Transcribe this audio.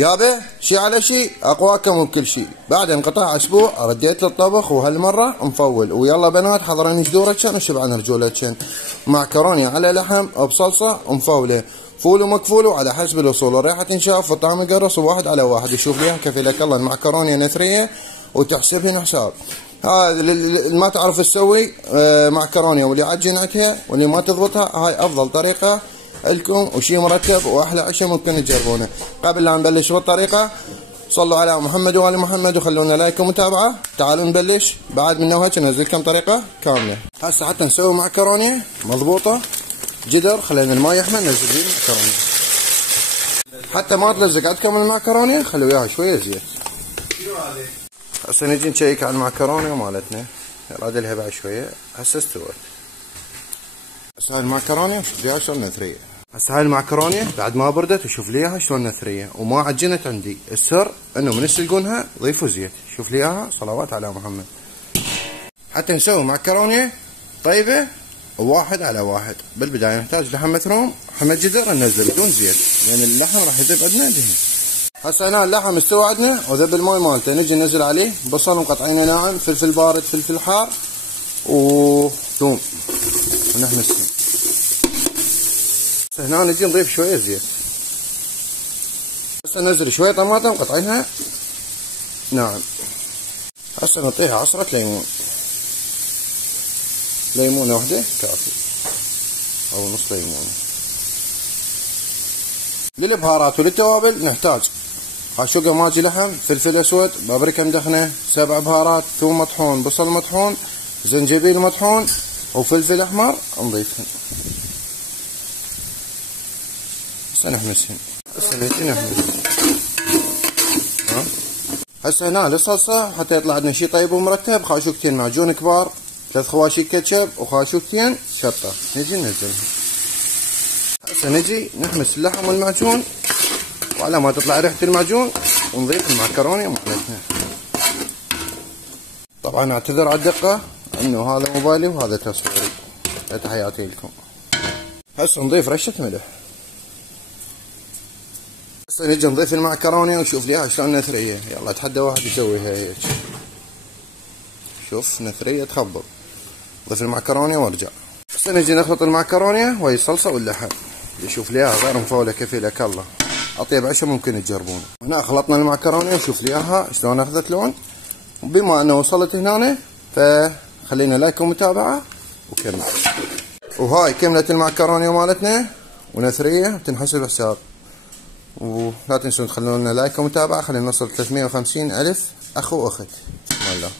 يابا شي على شي اقواكم بكل شي. بعد انقطاع اسبوع رديت للطبخ وهالمره مفول. ويلا بنات حضرين جدورتشن وشبعن رجولتشن. معكروني على لحم بصلصه ومفوله، فول ومكفول وعلى حسب الوصول. الريحه تنشاف والطعم يقرص وواحد على واحد. يشوف ليها كفي لك الله المعكرونيه نثريه وتحسبهن حساب. هذا اللي ما تعرف تسوي معكرونيه واللي عجنتها واللي ما تضبطها، هاي افضل طريقه لكم وشي مرتب واحلى عشاء ممكن تجربونه. قبل لا نبلش بالطريقه صلوا على محمد وآل محمد وخلونا لايك ومتابعه. تعالوا نبلش. بعد من وهيك ننزل لكم طريقه كامله. هسه حتى نسوي معكرونه مضبوطه جدر، خلينا الماء يحمل ننزل فيه المعكرونه. حتى ما تلزق عندكم المعكرونه خلوا وياها شويه زيت. هسه نجي نشيك على المعكرونه مالتنا، راد لها بعد شويه. هسه استوت. هسه هاي المعكرونه شوف ليها شلون نثريه. هسه هاي المعكرونه بعد ما بردت وشوف ليها شلون نثريه وما عجنت عندي. السر انه من تسلقونها ضيفوا زيت. شوف ليها صلوات على محمد. حتى نسوي معكرونه طيبه واحد على واحد. بالبدايه نحتاج لحم مثروم، حمى جدر ننزل بدون زيت لان اللحم راح يذب عندنا دهن. هسه هنا اللحم استوى عندنا وذب الماي مالته. نجي ننزل عليه بصل مقطعينه ناعم، فلفل بارد، فلفل حار وثوم ونحمسهم. هنا نجي نضيف شويه زيت. هسه ننزل شويه طماطم مقطعينها ناعم. هسه نعطيها عصره ليمون، ليمونه واحده كافي او نص ليمونه. للبهارات وللتوابل نحتاج خاشوقه ماجي لحم، فلفل اسود، بابريكا مدخنه، 7 بهارات، ثوم مطحون، بصل مطحون، زنجبيل مطحون وفلفل احمر نضيفهن. هسه نحمسهن. هسه نجي نحمس. هسه هنا للصلصه حتى يطلع عندنا شي طيب ومرتب، خاشوقتين معجون كبار، 3 خواشي كاتشب وخاشوقتين شطه. نجي ننزلهم. هسه نجي نحمس اللحم والمعجون وعلى ما تطلع ريحه المعجون ونضيف المعكرونه مالتنا. طبعا اعتذر على الدقه انه هذا موبايلي وهذا تصويري. تحياتي لكم. هسه نضيف رشه ملح. هسه نجي نضيف المعكرونه وشوف ليها شلون نثريه. يلا اتحدى واحد يسويها هيك. شوف نثريه تخبل. ضيف المعكرونه وارجع. هسه نجي نخلط المعكرونه وهي الصلصه واللحم. يشوف ليها غير مفوله كفي لك الله. اطيب عشاء ممكن تجربونه. هنا خلطنا المعكرونه وشوف ليها شلون اخذت لون. وبما انه وصلت هنا فخلينا لايك ومتابعه وكمل. وهاي كملت المعكرونه مالتنا ونثريه بتنحسب حساب. ولا تنسون تخلونا لايك ومتابعه. خلينا نوصل 350,000 اخ واخت. بسم الله.